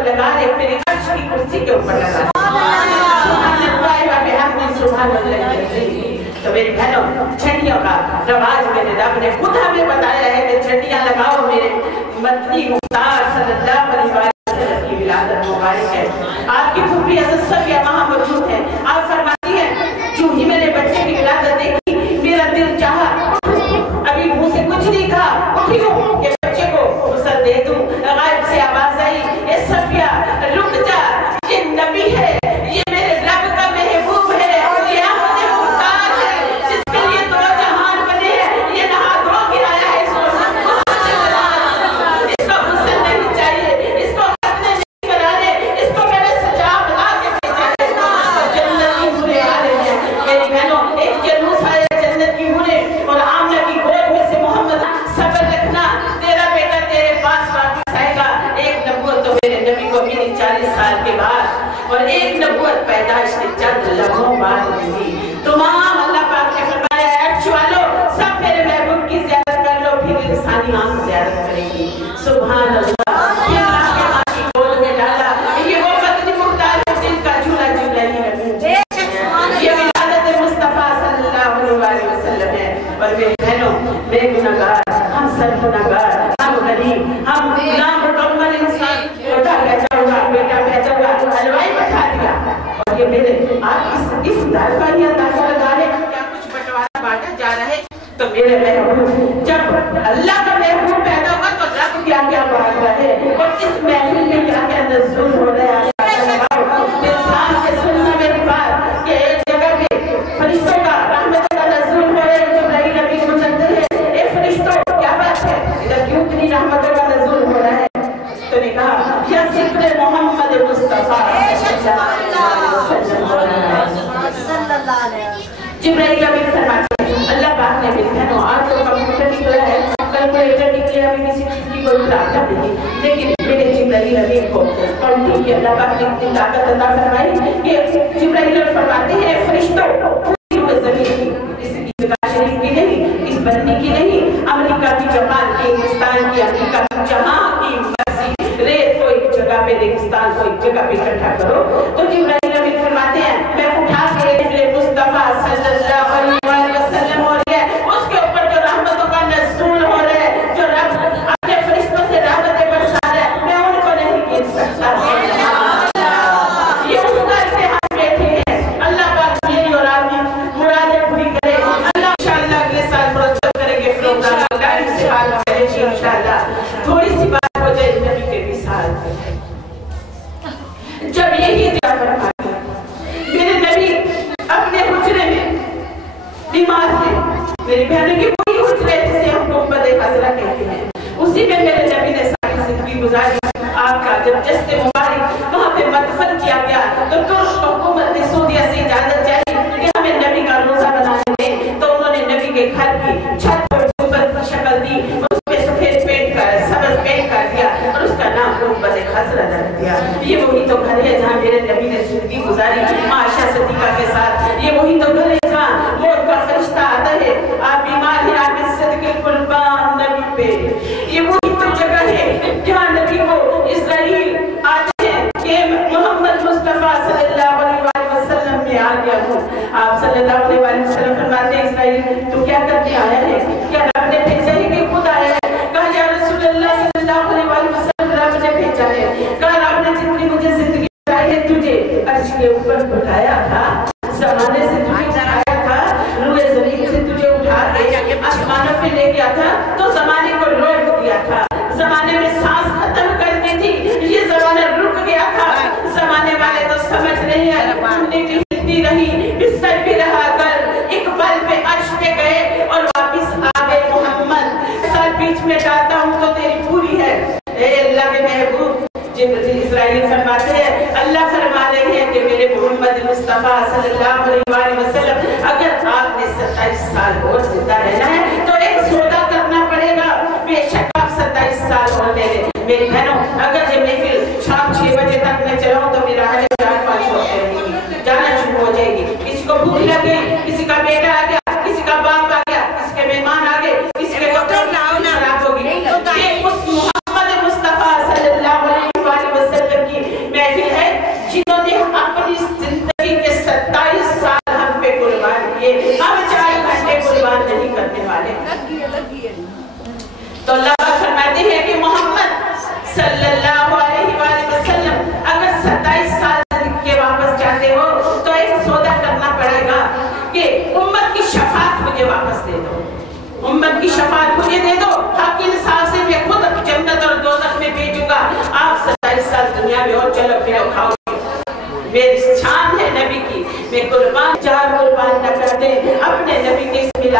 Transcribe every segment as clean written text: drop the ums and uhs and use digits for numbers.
کو لگا لے میری عرش کی کرسی کے اوپر لگا لے. تو میری بہنوں چھڑیوں کا رواج میرے رب نے خود ہمیں بتایا ہے کہ چھڑیاں لگاؤ. میرے مدنی مختار صلی اللہ علیہ وسلم کی ولادت مبارک ہے. آپ کی پھوپھی حضرت صفیہ وہاں موجود ہے. آپ فرماتی ہیں جو ہی میرے بچے کی ولادت دیکھی میرا دل چاہا ابھی منہ سے کچھ نہیں کہا اٹھی ہوں کہ بچے کو غسل دے دوں. غائب سے آواز آئی اے صفیہ رک جا, یہ نبی ہے, یہ میرے رب کا محبوب ہے, یہ احمد مختار ہے جس کے لیے دو جہان بنے ہیں. یہ نہا دھو کے آیا ہے, اس کو غسل نہیں چاہیے, اس کو ختنے نہیں کرانے, اس کو میں نے سجاب لا کے بھیجا ہے. جنت کی حوریں آ رہی ہیں میری بہنوں, ایک جلوس آیا جنت کی حوریں اور آمنہ کی گود میں سے محمد صبر رکھنا تیرا بیٹا تیرے پاس واپس آئے گا. ایک نبوت تو میرے نبی کو میری 40 سال کے بعد اور ایک نبوت پیدائش کے چند لمحوں بعد ملی. تمام اللہ پاک نے فرمایا عرش والو سب میرے محبوب کی زیارت کر لو, پھر انسانی آنکھ زیارت کرے گی. سبحان اللہ, یہ اللہ کے ماں کی گود میں ڈالا, یہ وہ مدنی مختار ہے جن کا جھولا جھولا ہی رہے. یہ ولادت مصطفیٰ صلی اللہ علیہ وسلم ہے. اور میری بہنوں بے گناہگار, ہم سب گناہگار, ہم غریب, ہم نامکمل انسان. بیٹا بیٹھا ہوگا, بیٹا بیٹھا ہوگا, حلوائی بٹھا دیا اور یہ میرے آپ اس دار کا ہی اندازہ لگا لیں کیا کچھ بٹوارا بانٹا جا رہا ہے. تو میرے محبوب جب اللہ کا محبوب پیدا ہوگا تو رب کیا کیا بات رہا ہے اور اس محفل میں کیا کیا نزول ہو رہا ہے. انسان کے سننا میری بات کہ ایک جگہ پہ فرشتوں کا رحمت کا نزول ہو رہا ہے. جبرائیل نبی کو چلتے ہیں اے فرشتوں کیا بات ہے, ادھر کیوں اتنی رحمتوں کا نزول ہو رہا ہے. تو نے کہا یا ذکر محمد مصطفیٰ جبرائیل نبی فرماتے ہیں اللہ پاک نے بہنوں آج تو کمپیوٹر نکلا ہے, کیلکولیٹر نکلے, ابھی کسی چیز کی کوئی طاقت نہیں, لیکن میرے جبرائیل نبی کو کاؤنٹنگ کی اللہ پاک نے اتنی طاقت عطا فرمائی کہ جبرائیل فرماتے ہیں فرشتوں پوری زمین کی, اس کی شریف کی نہیں, اس بننے کی نہیں, امریکہ کی, جاپان کی, ہندوستان کی, امریکہ کی, جہاں کی مرضی ریت کو ایک جگہ پہ, ریگستان کو ایک جگہ پہ اکٹھا کرو. تو جبرائیل نبی فرماتے ہیں میں اٹھا کے مصطفیٰ صلی اللہ علیہ وسلم ہو رہی ہے, اس کے اوپر جو رحمتوں کا نزول ہو رہا ہے, جو رب اپنے فرشتوں سے رحمتیں برسا رہا ہے, میں ان کو نہیں گن سکتا. یہ اس در سے ہم بیٹھے ہیں. اللہ پاک میری اور آپ کی مرادیں پوری کرے. اللہ انشاءاللہ اگلے سال مرتب کریں گے پروگرام, اللہ سے حال کریں گے انشاءاللہ. تھوڑی سی بات ہو جائے نبی کے مثال جب یہی دعا فرمایا میرے نبی اپنے حجرے میں بیمار تھے. میری بہنوں کی وہی حجرے جسے ہم گنبد خضرا کہتے ہیں, اسی میں میرے نبی نے ساری زندگی گزاری. آپ کا جب جسد مبارک وہاں پہ مدفن کیا گیا تو ترک حکومت نے سعودیہ سے اجازت چاہی کہ ہمیں نبی کا روزہ بنانے دیں. تو انہوں نے نبی کے گھر کی چھت پر گنبد کی شکل دی, اس پہ سفید پینٹ کر سبز پینٹ کر دیا اور اس کا نام گنبد خضرا رکھ دیا. یہ وہی تو گھر ہے جہاں میرے نبی نے زندگی گزاری عائشہ صدیقہ کے ساتھ. یہ وہی تو گھر ہے جہاں موت کا فرشتہ آتا ہے, آپ بیمار ہیں, آپ اس صدقے قربان نبی پہ. یہ وہی تو جگہ ہے جہاں نبی کو اسرائیل آتے ہیں کہ محمد مصطفیٰ صلی اللہ علیہ وسلم میں آ گیا ہوں. آپ صلی اللہ علیہ وسلم فرماتے ہیں اسرائیل تو کیا کرتے آیا ہے, کیا رب نے بھیجا ہے کہ خود آیا ہے. کہا یا رسول اللہ صلی اللہ علیہ وسلم رب نے بھیجا ہے. کہا رب نے جتنی مجھے زندگی بتائی ہے تجھے عرش کے اوپر بٹھایا تھا, زمانے سے تجھے اٹھایا تھا, روئے زمین سے تجھے اٹھا کے آسمانوں پہ لے گیا تھا, تو زمانے کو روک دیا تھا. زمانے میں سانس ختم کر دی تھی, یہ زمانہ رک گیا تھا. زمانے والے تو سمجھ نہیں ہے, اٹھنے کی ہلتی رہی, بستر بھی رہا کر, ایک پل پہ عرش پہ گئے اور واپس آ گئے. محمد سال بیچ میں ڈالتا ہوں تو تیری پوری ہے. اے اللہ کے محبوب اسرائیل فرماتے ہیں اللہ فرما رہے ہیں کہ میرے محمد مصطفیٰ صلی اللہ علیہ وسلم اگر آپ نے 27 سال اور زندہ رہنا ہے تو ایک سودا کرنا پڑے گا. بے شک آپ 27 سال اور لے لیں. میری بہنوں اگر یہ محفل شام 6 بجے تک میں چلاؤں تو میرا حال 4-5 ہوتے رہے گی, جانا شروع ہو جائے گی. کسی کو بھوک لگی, کسی کا بیٹا آ گیا, کسی کا باپ آ گیا, کسی کے مہمان آ گئے, کسی کے خراب ہوگی. یہ اس محمد مصطفیٰ صلی اللہ علیہ وسلم کی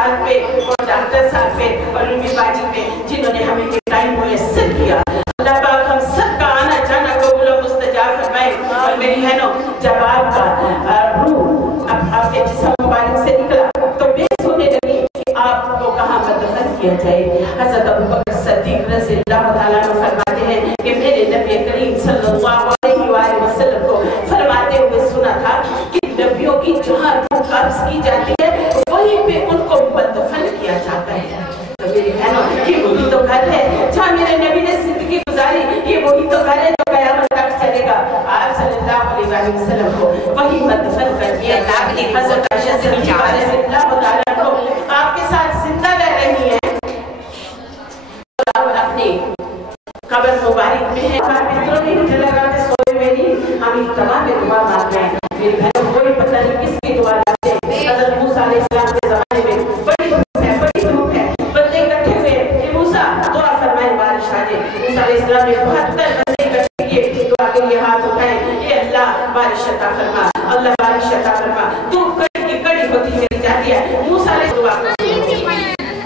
استاد پہ اور ڈاکٹر صاحب پہ اور رومی باجی پہ جنہوں نے ہمیں یہ ٹائم میسر کیا. اللہ پاک ہم سب کا آنا جانا قبول و مستجاب فرمائے. اور میری بہنوں جب آپ کا روح آپ کے جسم مبارک سے نکلا تو بحث ہونے لگی کہ آپ کو کہاں مدفن کیا جائے. حضرت ابوبکر صدیق رضی اللہ تعالیٰ عنہ فرماتے ہیں کہ میرے نبی کریم صلی اللہ علیہ وآلہ وسلم کو فرماتے ہوئے سنا تھا کہ نبیوں کی جہاں روح قبض کی جاتی ہے وہیں پہ ان کو مدفن کیا جاتا ہے. میری بہنوں یہ وہی تو گھر ہے جہاں میرے نبی نے زندگی گزاری. یہ وہی تو گھر ہے جو قیامت تک چلے گا. آپ صلی اللہ علیہ وسلم کو وہی مدفن کر دیا. حضرت عائشہ صدیقہ رضی اللہ تعالیٰ عنہ آپ کے ساتھ زندہ رہ رہی ہیں اور آپ اپنی قبر مبارک میں ہیں. بستروں میں ہیٹر لگا کے سوئے ہوئے نہیں. ہم اس دعا میں دعا مانگ رہے ہیں. میری بہنوں کوئی پتہ نہیں کس کی دعا لاتے ہیں. حضرت موسیٰ علیہ السلام کے زمانے میں بڑی دھوپ ہے بندے اکٹھے ہوئے کہ موسیٰ دعا فرمائے بارش آ جائے. موسیٰ علیہ السلام نے 72 بندے اکٹھے کیے دعا کے لیے ہاتھ اٹھائے. اے اللہ بارش عطا فرما, اللہ بارش عطا فرما. دھوپ کڑی کی کڑی ہوتی چلی جاتی ہے. موسیٰ علیہ السلام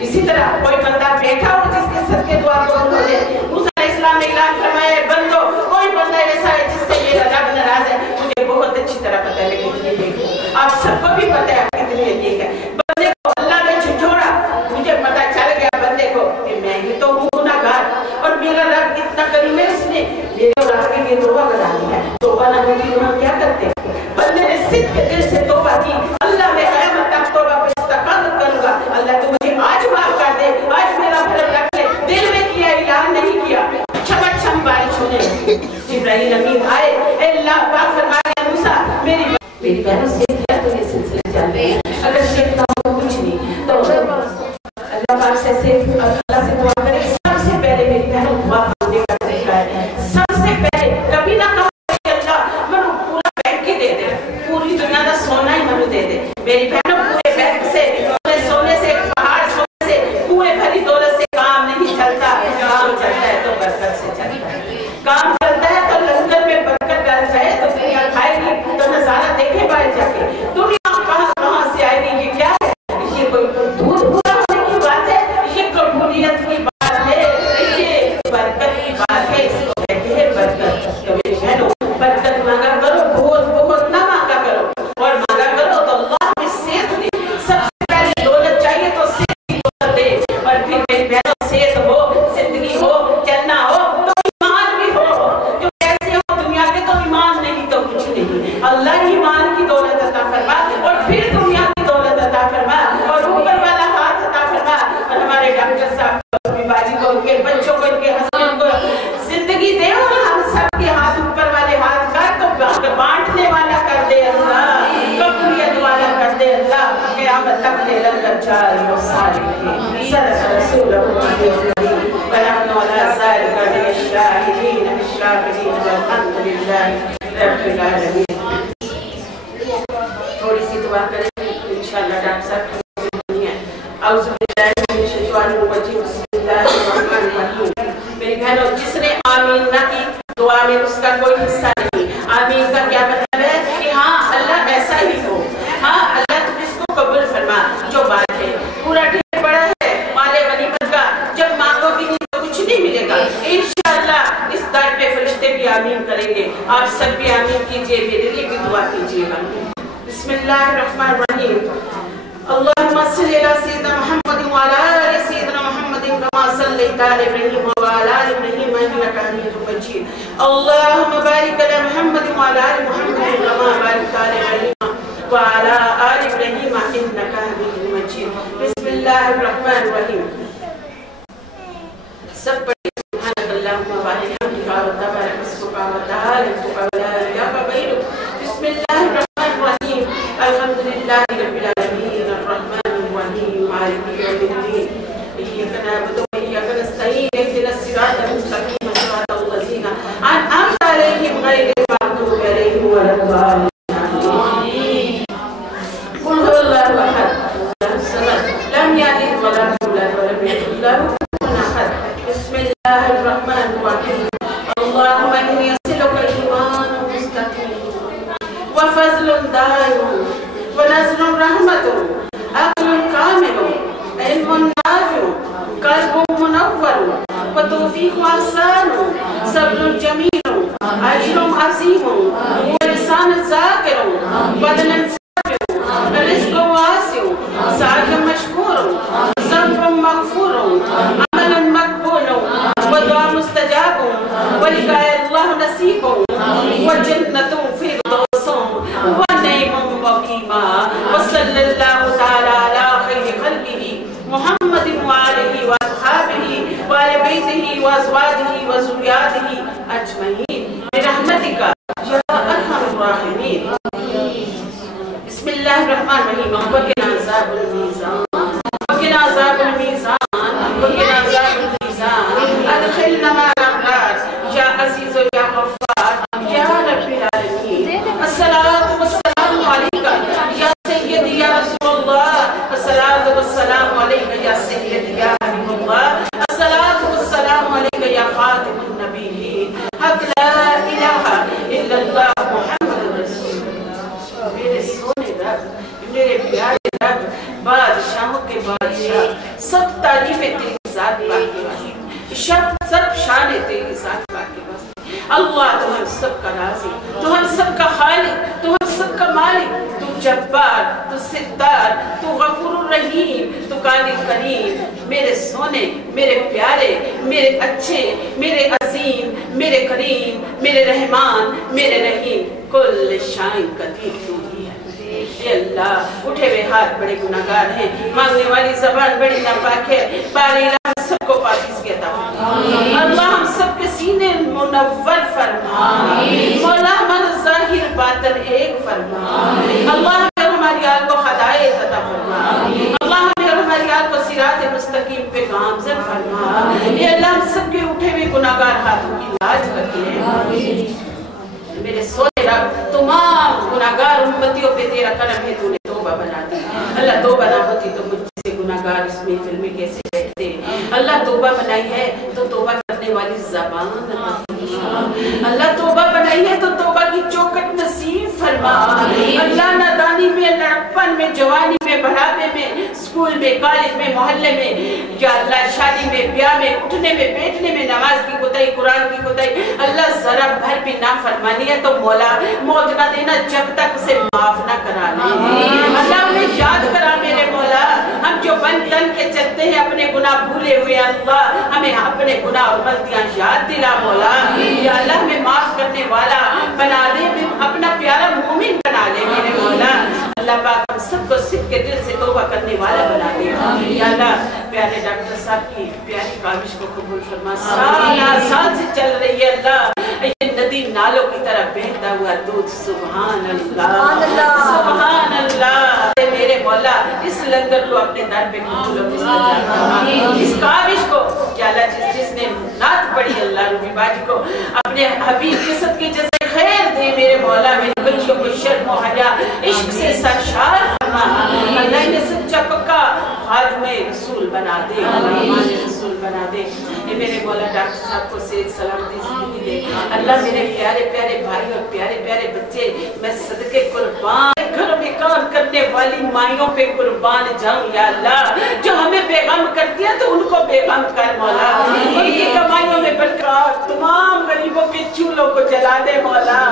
اسی طرح کوئی بندہ بیٹھا ہو جس کے سر کے دعا قبول ہو جائے. موسیٰ علیہ السلام نے اعلان فرمایا بندو کوئی بندہ ایسا ہے جس سے میرا رب ناراض ہے. مجھے بہت اچھی طرح پتہ ہے لیکن یہ دیکھو آپ سب کو بھی پتہ ہے آپ کتنے نیک ہے. بندے کو اللہ نے جھنجھوڑا. مجھے پتہ چل گیا بندے کو کہ میں ہی تو ہوں گناہگار اور میرا رب اتنا کریم ہے. اس نے میرے اور آپ کے لیے توبہ بنا دی ہے. توبہ نہ ہوتی تو ہم کیا کرتے ہیں. بندے نے صدق دل سے توبہ کی. اللہ میں قیامت تک توبہ پہ استقامت کروں گا. اللہ تو مجھے آج معاف کر دے. آج میرا بھرم رکھ لے. دل میں کیا اعلان نہیں کیا. چھم بارش ہونے لگی. جبرائیل امین آئے. اے اللہ پاک فرمایا موسیٰ میری بہنوں سے کیا تو یہ سلسلے جانتے ہیں. اگر شیخ نہ ہو کچھ نہیں تو اللہ پاک سے اللہ سے دعا کرے. سب سے پہلے میری بہنوں دعا مانگنے کا طریقہ ہے. سب سے پہلے کبھی نہ کہو کہ اللہ منو پورا بینک ہی دے دے, پوری دنیا کا سونا ہی منو دے دے. میری بہنوں پورے بینک سے پورے سونے سے پہاڑ سونے سے کنویں بھری دولت سے کام نہیں چلتا. کام چلتا ہے تو برکت سے چلتا ہے. کام چلتا ہے تو لنگر میں برکت ڈال جائے تو دنیا کھائے گی تو نظارہ دیکھے پائے جا کے. دنیا کہاں سے آئے گی. یہ کیا ہے. یہ کوئی دودھ پورا ہونے کی بات ہے. یہ قبولیت کی بات ہے. یہ برکت کی بات ہے. اس کو کہتے ہیں برکت. تو میری بہنوں برکت مانگا کرو. بہت بہت نہ مانگا کرو. اور مانگا کرو تو اللہ ہمیں صحت دے. سب سے پہلے دولت چاہیے تو صحت کی دولت دے. اور پھر میری بہنوں صحت ہو زندگی ہو چلنا ہو تو ایمان بھی ہو. جو ایسے ہو دنیا کے تو ایمان نہیں تو کچھ نہیں. اللہ ایمان کی دولت عطا فرما اور پھر دنیا کی دولت عطا فرما اور اوپر والا ہاتھ عطا فرما. اور ہمارے ڈاکٹر صاحب کو اپنی باجی کو ان کے بچوں کو ان کے ہسبینڈ کو زندگی دے اور ہم سب کے ہاتھ اوپر والے ہاتھ کا تو بانٹنے والا کر دے اللہ. قبولیت والا کر دے اللہ. قیامت تک لے لنگر جاری و صالحین صدق رسول اللہ ونحن على ذلك الشاهدين الشاكرين والحمد لله رب العالمين. تھوڑی سی دعا کریں انشاءاللہ. ڈاکٹر صاحب کی ہے. اعوذ باللہ من الشیطان الرجیم بسم اللہ الرحمن الرحیم. میری بہنوں جس نے آمین نہ کی دعا میں اس کا کوئی حصہ نہیں. آمین کا کیا مطلب ہے کہ ہاں اللہ ایسا ہی ہو. ہاں اللہ تم اس کو قبول فرما. جو بات ہے پورا ڈھیر پڑا ہے مال غنیمت کا. جب مانگو گی نہیں تو کچھ نہیں ملے گا. انشاءاللہ اس در پہ فرشتے بھی آمین کریں گے. آپ سب بھی آمین کیجئے. میرے لیے بھی دعا کیجئے گا. بسم اللہ الرحمن الرحیم. اللہم صلی علی سیدنا محمد وعلی آل سیدنا محمد کما صلیت علی ابراہیم وعلی آل ابراہیم انک حمید مجید. اللہم بارک علی محمد وعلی آل محمد کما بارکت علی ابراہیم وعلی آل ابراہیم انک حمید مجید. بسم اللہ الرحمن الرحیم. سب پڑھیں سبحانک اللہم وبحمدک وتبارک اسمک وتعالی جدک ولا الہ غیرک. بسم اللہ الرحمن الرحیم. الحمدللہ رب العالمین الرحمن الرحیم مالک یوم الدین. ایاک نعبد و ایاک نستعین اهدنا الصراط المستقیم صراط الذین انعمت علیہم غیر المغضوب علیہم ولا الضالین. قل هو اللہ احد اللہ الصمد لم یلد ولم یولد ولم یکن لہ کفوا احد. بسم اللہ الرحمن الرحیم. اللہم انی اسألک ایمانا مستقیما وفضل دائم ونزل رحمت عقل کامل علم نافع قلب منور وتوفيق آسان صبر جميل أجر عظيم ولسان ذاكر بدن سابع رزق واسع سعد مشكور ذنب مغفور عمل مقبول ودعاء مستجاب ولقاء الله نصيب والجنة فردوس ونعيم مقيما وصلى الله تعالى على خير خلقه محمد وآله وأصحابه وآل بيته وأزواجه وذرياته أجمعين برحمتك يا أرحم الراحمين. بسم الله الرحمن الرحيم. وقنا عذاب الميزان وقنا عذاب الميزان وقنا عذاب الميزان أدخلنا مع الأبرار يا عزيز يا غفار يا رب العالمين. الصلاة والسلام عليك يا سيدي يا رسول الله. الصلاة والسلام عليك يا سيدي يا حبيب الله. الصلاة والسلام عليك يا خاتم النبيين. حق لا إله إلا الله محمد رسول الله. میرے سونے رب میرے پیارے رب بادشاہوں کے بادشاہ سب تعریفیں تیری ذات پاک کے واسطے سب شانیں تیری ذات پاک کے واسطے. اللہ تو ہم سب کا رازی تو ہم سب کا خالق تو ہم سب کا مالک تو جبار تو ستار تو غفور الرحیم تو قادر کریم. میرے سونے میرے پیارے میرے اچھے میرے عظیم میرے کریم میرے رحمان میرے رحیم کل شائن قدیر تو ہی ہے. اے اللہ اٹھے ہوئے ہاتھ بڑے گناہگار ہیں مانگنے والی زبان بڑی ناپاک ہے. باری اللہ سب کو پاکیزگی عطا فرما. اللہ ہم سب کے سینے منور فرما. مولا ہمارا ظاہر باطن ایک فرما. اللہ ہماری آل کو ہدایت عطا فرما. اللہ ہماری آل کو صراط مستقیم پہ گامزن فرما. اے اللہ ہم سب کے اٹھے ہوئے گناہگار ہاتھوں کی لاج رکھے. میرے سونے رب تمام گناہگار امتیوں پہ تیرا کرم ہے تو نے توبہ بنا دی. اللہ توبہ نہ ہوتی تو مجھ سے گناہگار اس محفل میں کیسے بیٹھتے. اللہ توبہ بنائی ہے تو توبہ کرنے والی زبان اللہ توبہ بنائی ہے تو توبہ کی چوکٹ نصیب فرما. اللہ نادانی میں لڑکپن میں جوانی میں بڑھاپے میں اسکول میں کالج میں محلے میں یا اللہ شادی میں بیاہ میں اٹھنے میں بیٹھنے میں نماز کی کوتاہی قرآن کی کوتاہی اللہ ذرا بھر بھی نافرمانی ہے تو مولا موت نہ دینا جب تک اسے معاف نہ کرا لے. اللہ ہمیں یاد کرا میرے مولا. ہم جو بن تن کے چلتے ہیں اپنے گناہ بھولے ہوئے اللہ ہمیں اپنے گناہ اور غلطیاں یاد دلا مولا. یا اللہ ہمیں معاف کرنے والا بنا دے اپنا پیارا مومن بنا لے میرے مولا. اللہ پاک ہم سب کو سکھ کے دل سے توبہ کرنے والا بنا دے. یا اللہ پیارے ڈاکٹر صاحب کی پیاری کاوش کو قبول فرما. سال سے چل رہی ہے اللہ یہ ندی نالوں کی طرح بہتا ہوا دودھ. سبحان اللہ سبحان اللہ. میرے مولا اس لنگر کو اپنے در پہ قبول و اس کاوش کو یا اللہ جس نے نعت پڑھی اللہ روبی باجی کو اپنے حبیب کی صدقے جزائے خیر دے میرے مولا. میرے بچوں کو شرم و حیا عشق سے سرشار فرما. اللہ انہیں سچا پکا خادم رسول بنا دے ایمان رسول بنا دے. اے میرے مولا ڈاکٹر صاحب کو صحت سلامتی زندگی دے. اللہ میرے پیارے پیارے بھائی اور پیارے پیارے بچے میں صدقے قربان گھروں میں کام کرنے والی مائیوں پہ قربان جاؤں یا اللہ. جو ہمیں بے غم کرتی ہے تو ان کو بے غم کر مولا. ان کی کمائیوں میں برکات تمام غریبوں کے چولہوں کو جلا دے مولا.